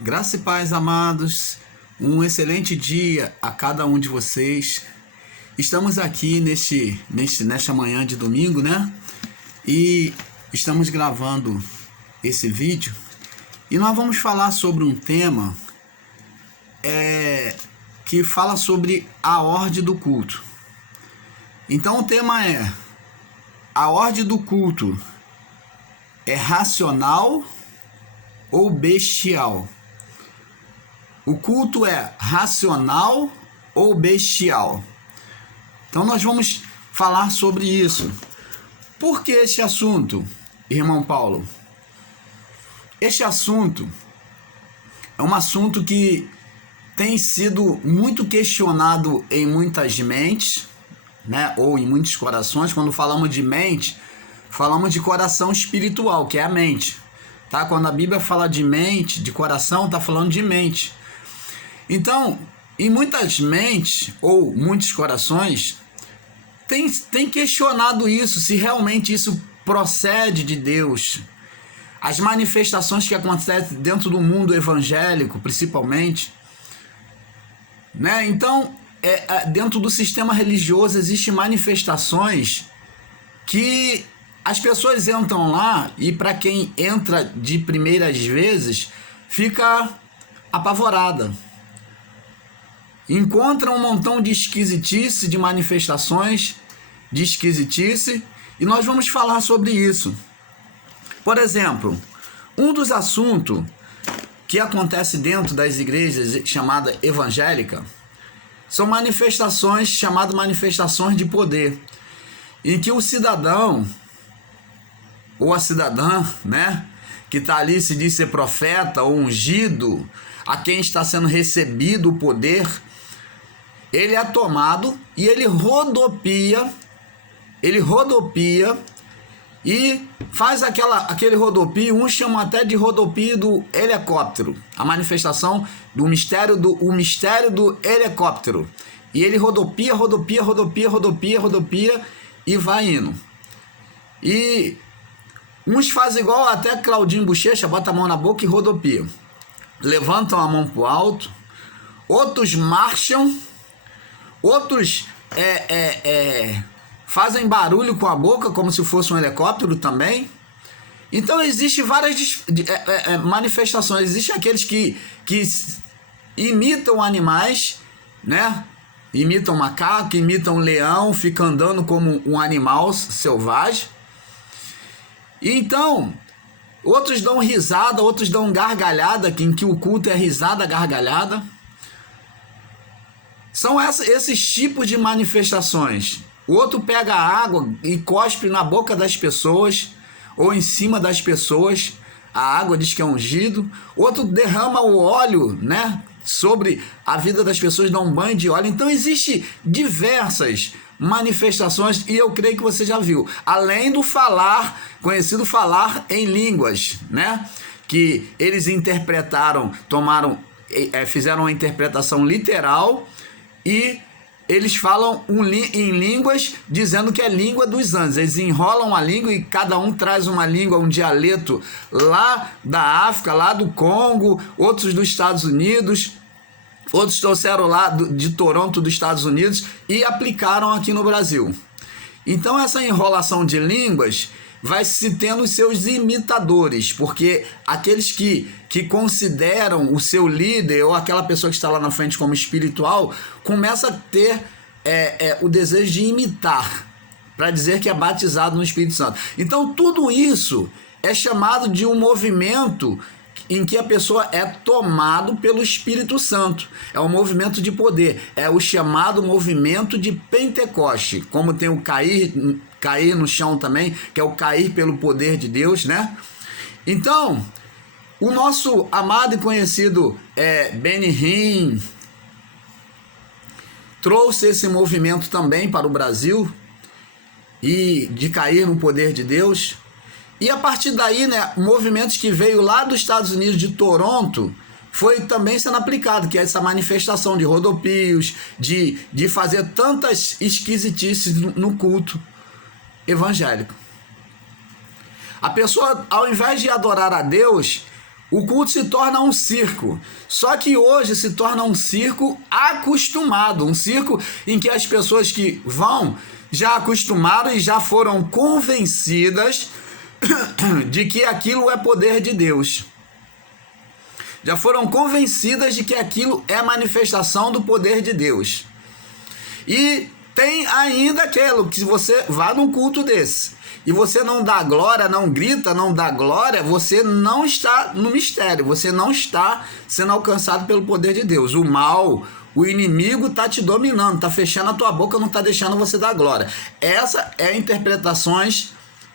Graça e paz, amados. Um excelente dia a cada um de vocês. Estamos aqui nesta manhã de domingo, né? E estamos gravando esse vídeo. E nós vamos falar sobre um tema que fala sobre a ordem do culto. Então o tema é: a ordem do culto é racional ou bestial? O culto é racional ou bestial? Então nós vamos falar sobre isso. Por que este assunto, irmão Paulo? Este assunto é um assunto que tem sido muito questionado em muitas mentes, né? Ou em muitos corações. Quando falamos de mente, falamos de coração espiritual, que é a mente. Tá? Quando a Bíblia fala de mente, de coração, está falando de mente. Então, em muitas mentes ou muitos corações, tem questionado isso, se realmente isso procede de Deus. As manifestações que acontecem dentro do mundo evangélico, principalmente, né? Então, dentro do sistema religioso existem manifestações que as pessoas entram lá e, para quem entra de primeiras vezes, fica apavorada. Encontra um montão de esquisitice, de manifestações de esquisitice, e nós vamos falar sobre isso. Por exemplo, um dos assuntos que acontece dentro das igrejas chamada evangélica são manifestações chamadas manifestações de poder, em que o cidadão ou a cidadã, né, que está ali, se diz ser profeta ou ungido, a quem está sendo recebido o poder, ele é tomado e ele rodopia e faz aquele rodopio. Uns chamam até de rodopio do helicóptero, a manifestação do mistério do helicóptero. E ele rodopia e vai indo. E uns fazem igual até Claudinho Bochecha, bota a mão na boca e rodopia. Levantam a mão pro alto, outros marcham, outros fazem barulho com a boca como se fosse um helicóptero também. Então existem várias manifestações. Existem aqueles que imitam animais, né? Imitam macaco, imitam leão, ficam andando como um animal selvagem. Então, outros dão risada, outros dão gargalhada, em que o culto é risada, gargalhada. São esses tipos de manifestações. O outro pega a água e cospe na boca das pessoas ou em cima das pessoas. A água diz que é ungido. Outro derrama o óleo, né, sobre a vida das pessoas, dá um banho de óleo. Então existem diversas manifestações, e eu creio que você já viu. Além do conhecido falar em línguas, né, que eles interpretaram, fizeram uma interpretação literal, e eles falam em línguas dizendo que é língua dos anjos. Eles enrolam a língua e cada um traz uma língua, um dialeto lá da África, lá do Congo, outros dos Estados Unidos, outros trouxeram lá de Toronto, dos Estados Unidos, e aplicaram aqui no Brasil. Então essa enrolação de línguas vai se tendo os seus imitadores, porque aqueles que consideram o seu líder ou aquela pessoa que está lá na frente como espiritual, começa a ter o desejo de imitar, para dizer que é batizado no Espírito Santo. Então tudo isso é chamado de um movimento em que a pessoa é tomado pelo Espírito Santo. É um movimento de poder, é o chamado movimento de Pentecoste, como tem o cair no chão também, que é o cair pelo poder de Deus, né? Então, o nosso amado e conhecido Benny Hinn trouxe esse movimento também para o Brasil, e de cair no poder de Deus. E a partir daí, né, movimentos que veio lá dos Estados Unidos, de Toronto, foi também sendo aplicado, que é essa manifestação de rodopios, de fazer tantas esquisitices no culto evangélico. A pessoa, ao invés de adorar a Deus, o culto se torna um circo. Só que hoje se torna um circo acostumado, um circo em que as pessoas que vão já acostumaram e já foram convencidas de que aquilo é poder de Deus. Já foram convencidas de que aquilo é manifestação do poder de Deus. E tem ainda aquilo que, se você vai num culto desse e você não dá glória, não grita, não dá glória, você não está no mistério, você não está sendo alcançado pelo poder de Deus. O mal, o inimigo está te dominando, está fechando a tua boca, não está deixando você dar glória. Essa é a interpretações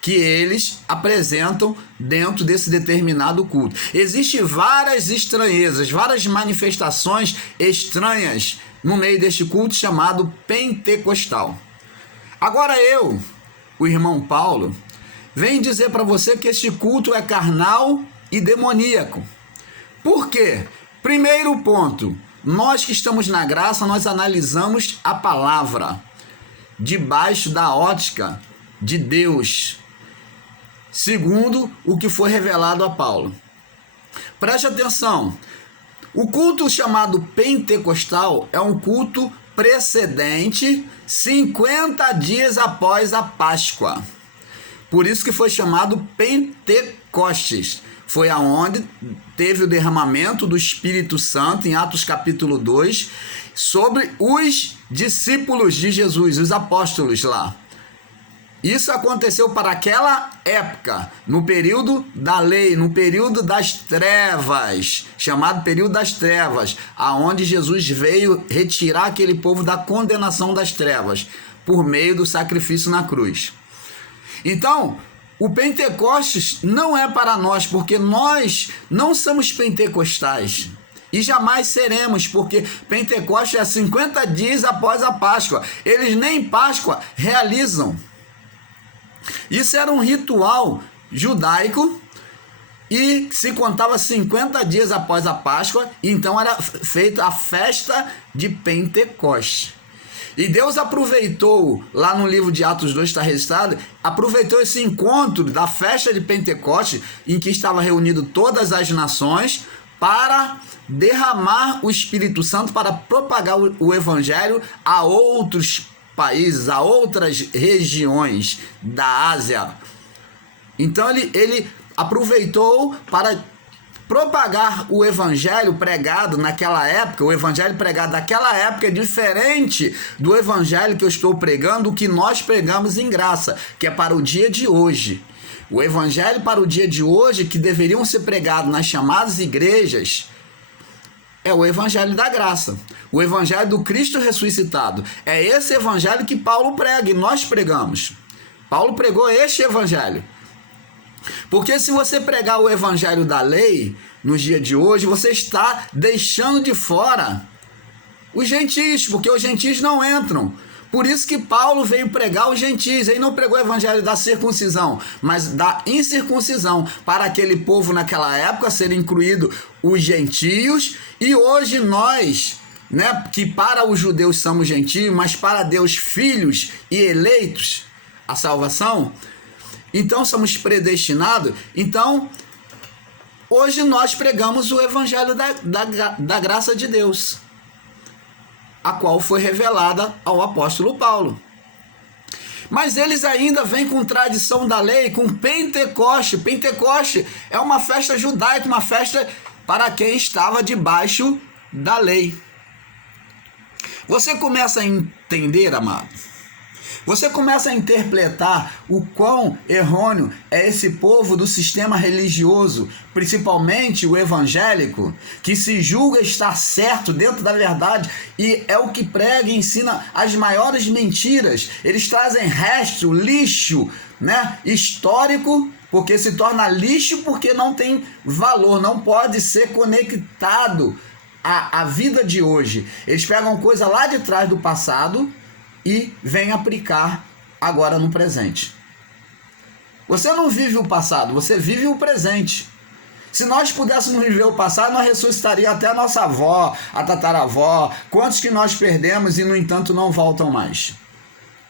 que eles apresentam dentro desse determinado culto. Existem várias estranhezas, várias manifestações estranhas no meio deste culto chamado pentecostal. Agora o irmão Paulo, vem dizer para você que este culto é carnal e demoníaco. Por quê? Primeiro ponto, nós que estamos na graça, nós analisamos a palavra debaixo da ótica de Deus, segundo o que foi revelado a Paulo. Preste atenção, o culto chamado pentecostal é um culto precedente 50 dias após a Páscoa. Por isso que foi chamado Pentecostes. Foi aonde teve o derramamento do Espírito Santo, em Atos capítulo 2, sobre os discípulos de Jesus, os apóstolos lá. Isso aconteceu para aquela época, no período da lei, no período das trevas, chamado período das trevas, aonde Jesus veio retirar aquele povo da condenação das trevas, por meio do sacrifício na cruz. Então, o Pentecostes não é para nós, porque nós não somos pentecostais. E jamais seremos, porque Pentecostes é 50 dias após a Páscoa. Eles nem Páscoa realizam. Isso era um ritual judaico e se contava 50 dias após a Páscoa, então era feita a festa de Pentecostes. E Deus aproveitou, lá no livro de Atos 2 está registrado, aproveitou esse encontro da festa de Pentecostes, em que estava reunido todas as nações, para derramar o Espírito Santo, para propagar o Evangelho a outros países, a outras regiões da Ásia. Então ele aproveitou para propagar o evangelho pregado naquela época. O evangelho pregado naquela época é diferente do evangelho que eu estou pregando, que nós pregamos em graça, que é para o dia de hoje. O evangelho para o dia de hoje, que deveriam ser pregados nas chamadas igrejas, é o evangelho da graça, o evangelho do Cristo ressuscitado. É esse evangelho que Paulo prega e nós pregamos. Paulo pregou este evangelho. Porque se você pregar o evangelho da lei nos dias de hoje, você está deixando de fora os gentios, porque os gentios não entram. Por isso que Paulo veio pregar os gentios. Ele não pregou o evangelho da circuncisão, mas da incircuncisão, para aquele povo naquela época ser incluído os gentios. E hoje nós, que para os judeus somos gentios, mas para Deus filhos e eleitos a salvação, então somos predestinados. Então hoje nós pregamos o evangelho da graça de Deus, a qual foi revelada ao apóstolo Paulo. Mas eles ainda vêm com tradição da lei, com Pentecoste. Pentecoste é uma festa judaica, uma festa para quem estava debaixo da lei. Você começa a entender, amado? Você começa a interpretar o quão errôneo é esse povo do sistema religioso, principalmente o evangélico, que se julga estar certo dentro da verdade e é o que prega e ensina as maiores mentiras. Eles trazem resto, lixo, histórico, porque se torna lixo porque não tem valor, não pode ser conectado à vida de hoje. Eles pegam coisa lá de trás do passado e vem aplicar agora no presente. Você não vive o passado, você vive o presente. Se nós pudéssemos viver o passado, nós ressuscitaríamos até a nossa avó, a tataravó, quantos que nós perdemos e, no entanto, não voltam mais.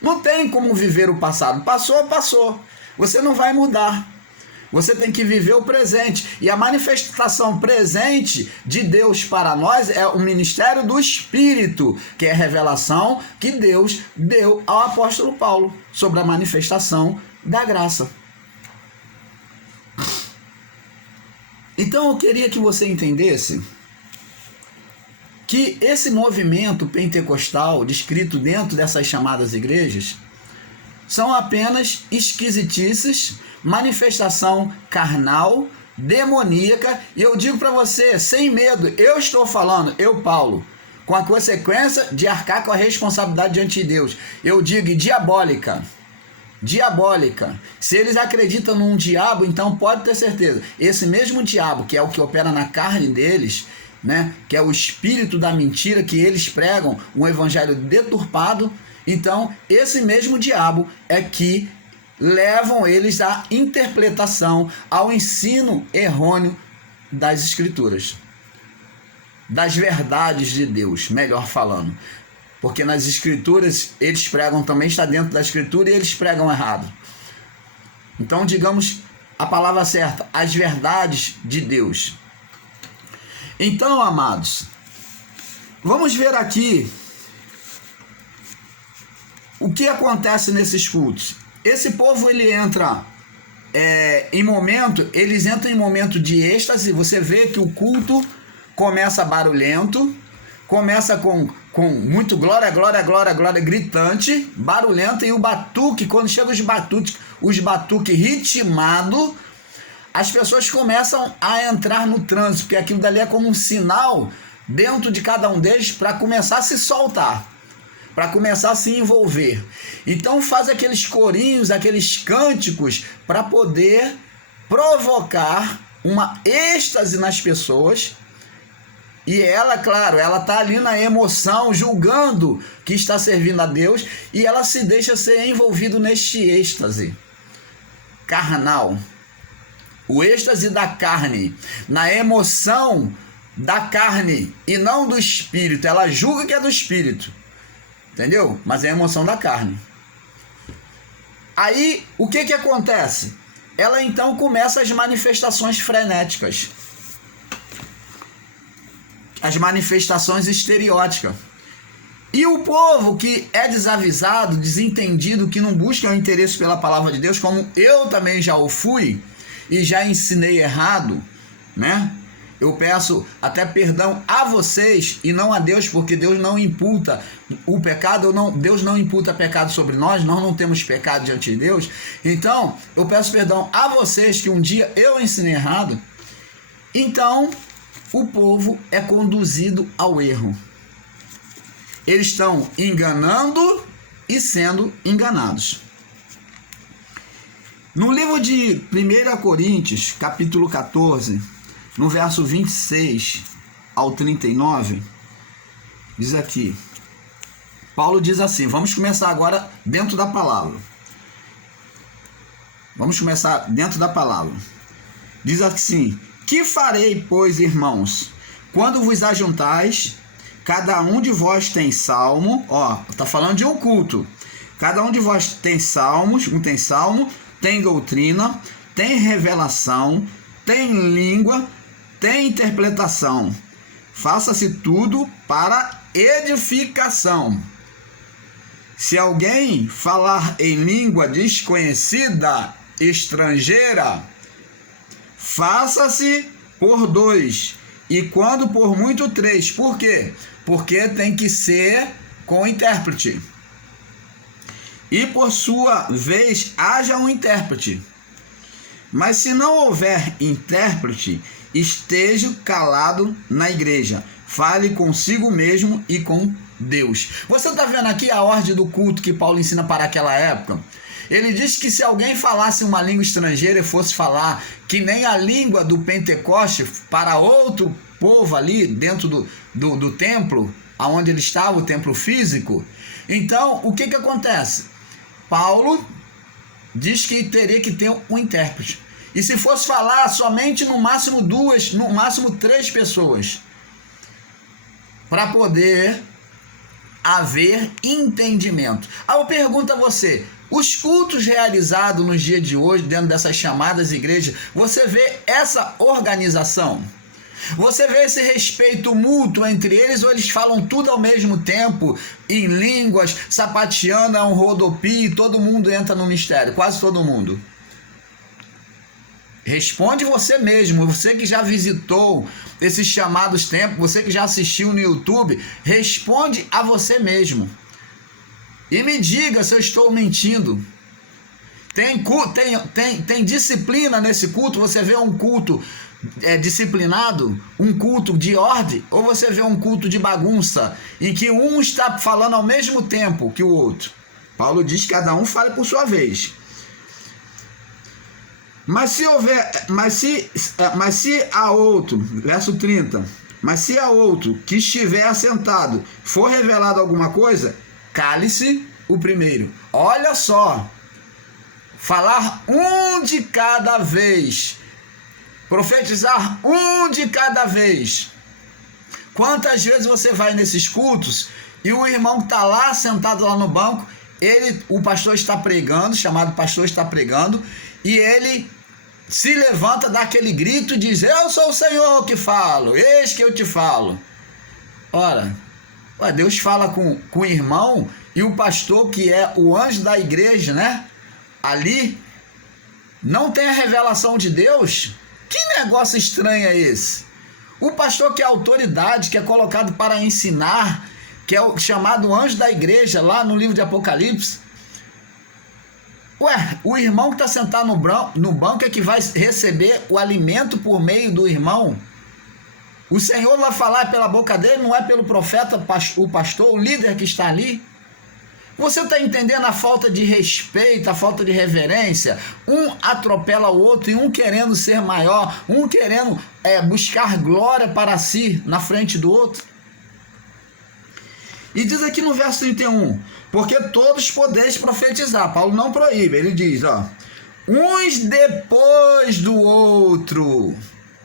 Não tem como viver o passado. Passou, passou. Você não vai mudar. Você tem que viver o presente. E a manifestação presente de Deus para nós é o ministério do Espírito, que é a revelação que Deus deu ao apóstolo Paulo sobre a manifestação da graça. Então eu queria que você entendesse que esse movimento pentecostal descrito dentro dessas chamadas igrejas são apenas esquisitices, manifestação carnal, demoníaca, e eu digo para você, sem medo, eu estou falando, eu, Paulo, com a consequência de arcar com a responsabilidade diante de Deus, eu digo diabólica. Se eles acreditam num diabo, então pode ter certeza, esse mesmo diabo, que é o que opera na carne deles, né, que é o espírito da mentira que eles pregam, um evangelho deturpado, então esse mesmo diabo é que levam eles à interpretação, ao ensino errôneo das escrituras, das verdades de Deus, melhor falando, porque nas escrituras eles pregam também, está dentro da escritura, e eles pregam errado. Então digamos a palavra certa, as verdades de Deus. Então, amados, vamos ver aqui o que acontece nesses cultos. Esse povo, ele entra eles entram em momento de êxtase. Você vê que o culto começa barulhento, começa com muito glória, gritante, barulhento, e o batuque, quando chega os batuques ritmados, as pessoas começam a entrar no trânsito, porque aquilo dali é como um sinal dentro de cada um deles para começar a se soltar, para começar a se envolver. Então faz aqueles corinhos, aqueles cânticos para poder provocar uma êxtase nas pessoas. E ela, claro, ela está ali na emoção, julgando que está servindo a Deus, e ela se deixa ser envolvida neste êxtase carnal. O êxtase da carne, na emoção da carne e não do espírito. Ela julga que é do espírito, entendeu? Mas é a emoção da carne. Aí, o que acontece? Ela então começa as manifestações frenéticas, as manifestações estereóticas. E o povo que é desavisado, desentendido, que não busca o interesse pela palavra de Deus, como eu também já o fui, e já ensinei errado, né? Eu peço até perdão a vocês e não a Deus, porque Deus não imputa o pecado, Deus não imputa pecado sobre nós não temos pecado diante de Deus. Então, eu peço perdão a vocês que um dia eu ensinei errado. Então, o povo é conduzido ao erro. Eles estão enganando e sendo enganados. No livro de 1 Coríntios, capítulo 14, no verso 26 ao 39, diz aqui, Paulo diz assim, vamos começar agora dentro da palavra. Diz assim, que farei, pois, irmãos, quando vos ajuntais, cada um de vós tem salmo, está falando de um culto, cada um de vós tem salmos, tem salmo, tem doutrina, tem revelação, tem língua, tem interpretação. Faça-se tudo para edificação. Se alguém falar em língua desconhecida, estrangeira, faça-se por 2, e quando por muito 3. Por quê? Porque tem que ser com intérprete. E por sua vez haja um intérprete. Mas se não houver intérprete, esteja calado na igreja. Fale consigo mesmo e com Deus. Você está vendo aqui a ordem do culto que Paulo ensina para aquela época? Ele diz que se alguém falasse uma língua estrangeira e fosse falar que nem a língua do Pentecoste para outro povo ali dentro do templo, onde ele estava, o templo físico, então o que acontece? Paulo diz que teria que ter um intérprete. E se fosse falar somente no máximo 2, no máximo 3 pessoas, para poder haver entendimento. Aí eu pergunto a você, Os cultos realizados nos dias de hoje, dentro dessas chamadas igrejas, você vê essa organização? Você vê esse respeito mútuo entre eles, ou eles falam tudo ao mesmo tempo, em línguas, sapateando, é um rodopio, e todo mundo entra no mistério, quase todo mundo? Responde você mesmo, você que já visitou esses chamados templos, você que já assistiu no YouTube, responde a você mesmo. E me diga se eu estou mentindo. Tem disciplina nesse culto? Você vê um culto disciplinado, um culto de ordem, ou você vê um culto de bagunça, em que um está falando ao mesmo tempo que o outro? Paulo diz que cada um fale por sua vez. Mas se há outro, verso 30, mas se há outro que estiver assentado, for revelado alguma coisa, cale-se o primeiro. Olha só, falar um de cada vez, profetizar um de cada vez. Quantas vezes você vai nesses cultos e o irmão que está lá sentado lá no banco, o pastor está pregando, chamado pastor está pregando, e ele se levanta, dá aquele grito e diz: eu sou o Senhor que falo, eis que eu te falo. Ora, Deus fala com o irmão, e o pastor, que é o anjo da igreja, né? Ali, não tem a revelação de Deus? Que negócio estranho é esse? O pastor, que é autoridade, que é colocado para ensinar, que é o chamado anjo da igreja, lá no livro de Apocalipse. O irmão que está sentado no banco é que vai receber o alimento por meio do irmão. O Senhor vai falar pela boca dele, não é pelo profeta, o pastor, o líder que está ali. Você está entendendo a falta de respeito, a falta de reverência? Um atropela o outro, e um querendo ser maior, um querendo buscar glória para si na frente do outro. E diz aqui no verso 31, porque todos podeis profetizar. Paulo não proíbe, ele diz, uns depois do outro,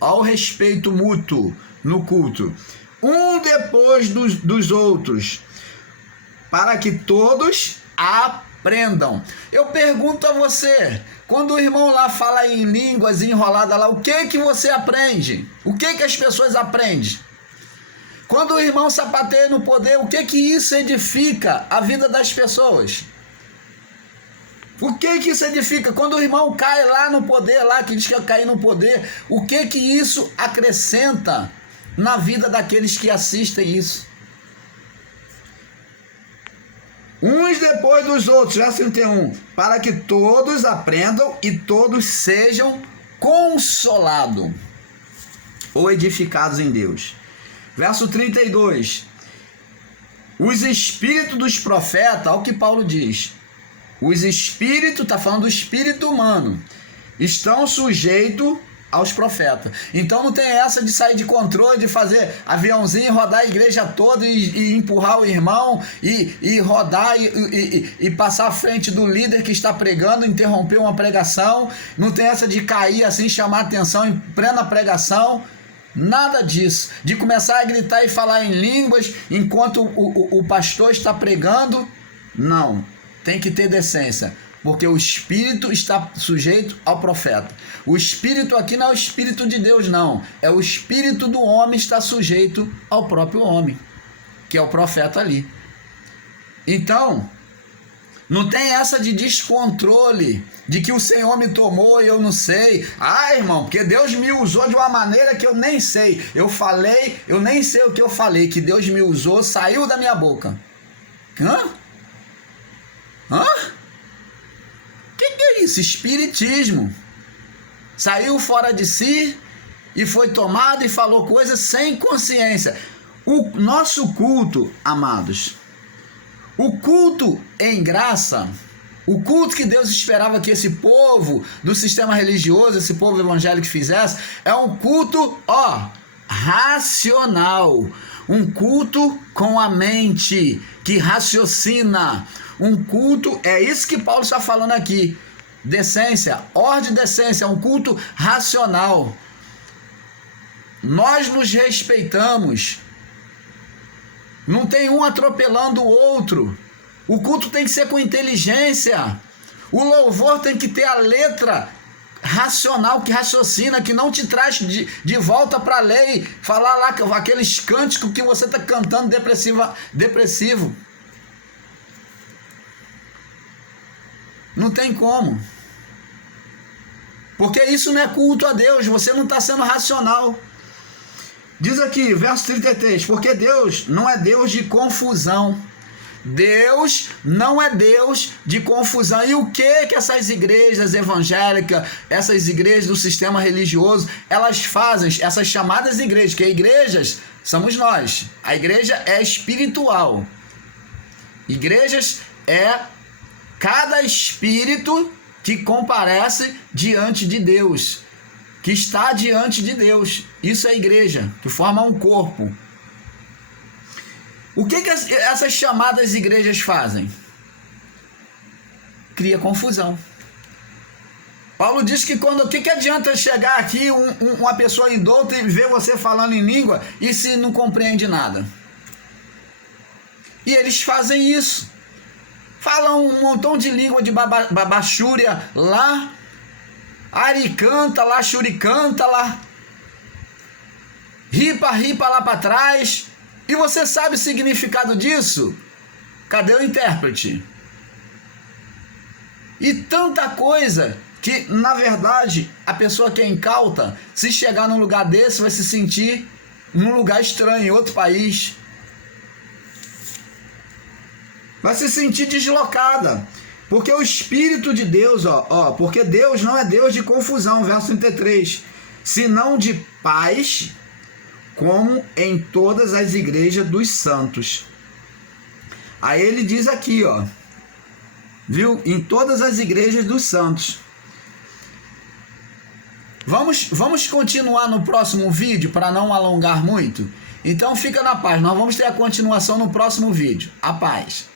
ao respeito mútuo no culto, um depois dos outros, para que todos aprendam. Eu pergunto a você, quando o irmão lá fala em línguas enrolada lá, o que você aprende? O que as pessoas aprendem? Quando o irmão sapateia no poder, o que isso edifica a vida das pessoas? O que isso edifica? Quando o irmão cai lá no poder, lá que diz que cair no poder, o que isso acrescenta na vida daqueles que assistem isso? Uns depois dos outros, verso 31, para que todos aprendam e todos sejam consolados ou edificados em Deus. Verso 32, os espíritos dos profetas, olha o que Paulo diz, os espíritos, está falando do espírito humano, estão sujeitos aos profetas. Então não tem essa de sair de controle, de fazer aviãozinho, rodar a igreja toda e empurrar o irmão, e rodar e passar à frente do líder que está pregando, interromper uma pregação. Não tem essa de cair assim, chamar atenção em plena pregação. Nada disso, de começar a gritar e falar em línguas enquanto o pastor está pregando. Não, tem que ter decência, porque o espírito está sujeito ao profeta. O espírito aqui não é o espírito de Deus, não, é o espírito do homem, está sujeito ao próprio homem, que é o profeta ali. Então, não tem essa de descontrole, de que o Senhor me tomou e eu não sei. Ah, irmão, porque Deus me usou de uma maneira que eu nem sei. Eu falei, eu nem sei o que eu falei, que Deus me usou, saiu da minha boca. Hã? Que é isso? Espiritismo. Saiu fora de si e foi tomado e falou coisas sem consciência. O nosso culto, amados, o culto em graça, o culto que Deus esperava que esse povo do sistema religioso, esse povo evangélico fizesse, é um culto, racional, um culto com a mente, que raciocina, um culto, é isso que Paulo está falando aqui, decência, ordem e decência, um culto racional. Nós nos respeitamos, não tem um atropelando o outro. O culto tem que ser com inteligência. O louvor tem que ter a letra racional, que raciocina, que não te traz de volta para a lei, falar lá aqueles cânticos que você está cantando depressivo. Não tem como. Porque isso não é culto a Deus, você não está sendo racional. Diz aqui, verso 33, porque Deus não é Deus de confusão. Deus não é Deus de confusão. E o que essas igrejas evangélicas, essas igrejas do sistema religioso, elas fazem, essas chamadas igrejas, que igrejas somos nós. A igreja é espiritual. Igrejas é cada espírito que comparece diante de Deus, que está diante de Deus. Isso é igreja, que forma um corpo. O que essas chamadas igrejas fazem? Cria confusão. Paulo diz que o que adianta chegar aqui uma pessoa indouta e ver você falando em língua e se não compreende nada? E eles fazem isso. Falam um montão de língua de babachúria lá, aricanta lá, churicanta lá, ripa lá para trás. E você sabe o significado disso? Cadê o intérprete? E tanta coisa que, na verdade, a pessoa que é incauta, se chegar num lugar desse, vai se sentir num lugar estranho, em outro país. Vai se sentir deslocada. Porque o Espírito de Deus, porque Deus não é Deus de confusão, verso 33, senão de paz, como em todas as igrejas dos santos. Aí ele diz aqui, viu? Em todas as igrejas dos santos. Vamos continuar no próximo vídeo para não alongar muito? Então fica na paz, nós vamos ter a continuação no próximo vídeo. A paz.